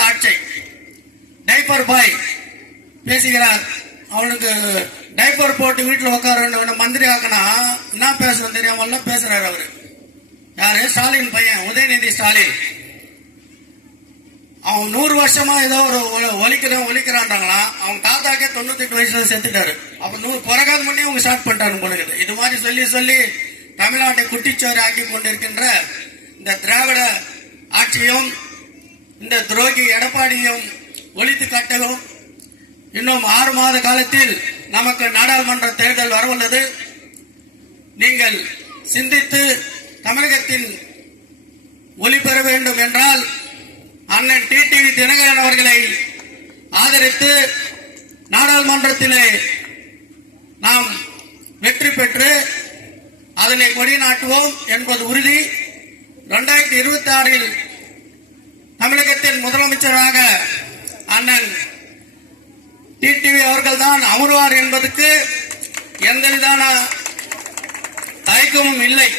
ஆட்சி டைப்பர் பாய் பேசுகிறார். அவனுக்கு டைப்பர் போட்டு வீட்டில் உட்கார மந்திரி ஆக்கனா என்ன பேசணும் தெரியாம பேசுறாரு. அவரு யாரு? ஸ்டாலின் பையன் உதயநிதி ஸ்டாலின். அவன் 100 வருஷமா ஏதோ ஒரு ஒலிக்கிறான்றாங்களாம். அவங்க தாத்தாக்கே 98 வயசுல செத்துட்டாரு. அப்ப பிறகாது பண்ணி அவங்க ஸ்டார்ட் பண்ணிட்டாரு போல. இது மாதிரி சொல்லி சொல்லி தமிழ்நாட்டை குட்டிச்சோறு ஆக்கி கொண்டிருக்கின்ற இந்த திராவிட ஆட்சியும் இந்த துரோகி எடப்பாடியும் ஒழித்து காட்டவும் இன்னும் 6 மாத காலத்தில் நமக்கு நாடாளுமன்ற தேர்தல் வரவுள்ளது. நீங்கள் சிந்தித்து தமிழகத்தில் ஒளி பெற வேண்டும் என்றால் அண்ணன் டிடிவி தினகரன் அவர்களை ஆதரித்து நாடாளுமன்றத்திலே நாம் வெற்றி பெற்று அதனை கொடி நாட்டுவோம் என்பது உறுதி. 2026 தமிழகத்தின் முதலமைச்சராக அண்ணன் டிடிவி அவர்கள் தான் அமர்வார் என்பதற்கு எந்தவிதான தயக்கமும் இல்லை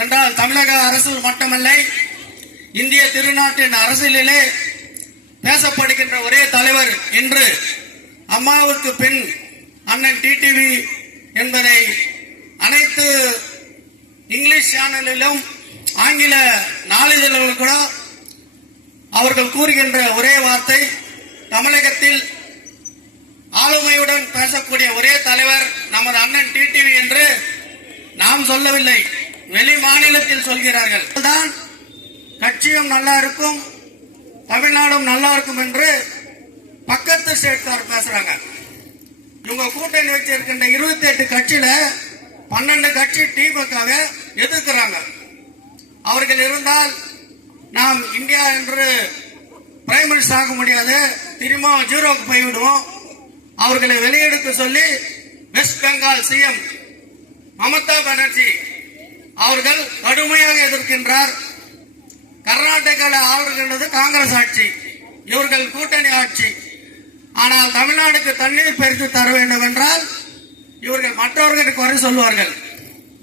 என்றால் தமிழக அரசு மட்டுமல்ல, இந்திய திருநாட்டின் அரசியலிலே பேசப்படுகின்ற ஒரே தலைவர் என்று அம்மாவுக்கு பின் அண்ணன் டிடிவி என்பதை அனைத்து இங்கிலீஷ் சேனலிலும் ஆங்கில நாளிதழ்களிலும் கூட அவர்கள் கூறுகின்ற ஒரே வார்த்தை, தமிழகத்தில் ஆளுமையுடன் பேசக்கூடிய ஒரே தலைவர் நமது அண்ணன் டிடிவி என்று நாம் சொல்லவில்லை, வெளி மாநிலத்தில் சொல்கிறார்கள். தான் கட்சியும் நல்லா இருக்கும், தமிழ்நாடும் நல்லா இருக்கும் என்று பக்கத்து ஸ்டேட்கார் பேசுறாங்க. இவங்க கூட்டணி வச்சிருக்கின்ற 28 கட்சியில 12 கட்சி திமுகவை எதிர்க்கிறாங்க. அவர்கள் இருந்தால் நாம் இந்தியா என்று பிரைம் மினிஸ்டர் ஆக முடியாது, திரும்ப ஜீரோக்கு போய்விடுவோம். அவர்களை வெளியெடுக்க சொல்லி வெஸ்ட் பெங்கால் சிஎம் மமதா பானர்ஜி அவர்கள் கடுமையாக எதிர்க்கின்றார். கர்நாடகாவில் ஆளுகின்றது காங்கிரஸ் ஆட்சி, இவர்கள் கூட்டணி ஆட்சி. ஆனால் தமிழ்நாடுக்கு தண்ணீர் பெருத்து தர வேண்டும் என்றால் இவர்கள் மற்றவர்களுக்கு குறை சொல்வார்கள்.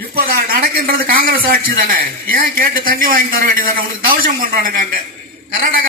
இப்போதான் நடக்கின்றது காங்கிரஸ் ஆட்சி தானே, ஏன் கேட்டு தண்ணி வாங்கி தர வேண்டியதானே? உங்களுக்கு தவசம் பண்றானுங்க. அங்க கர்நாடகா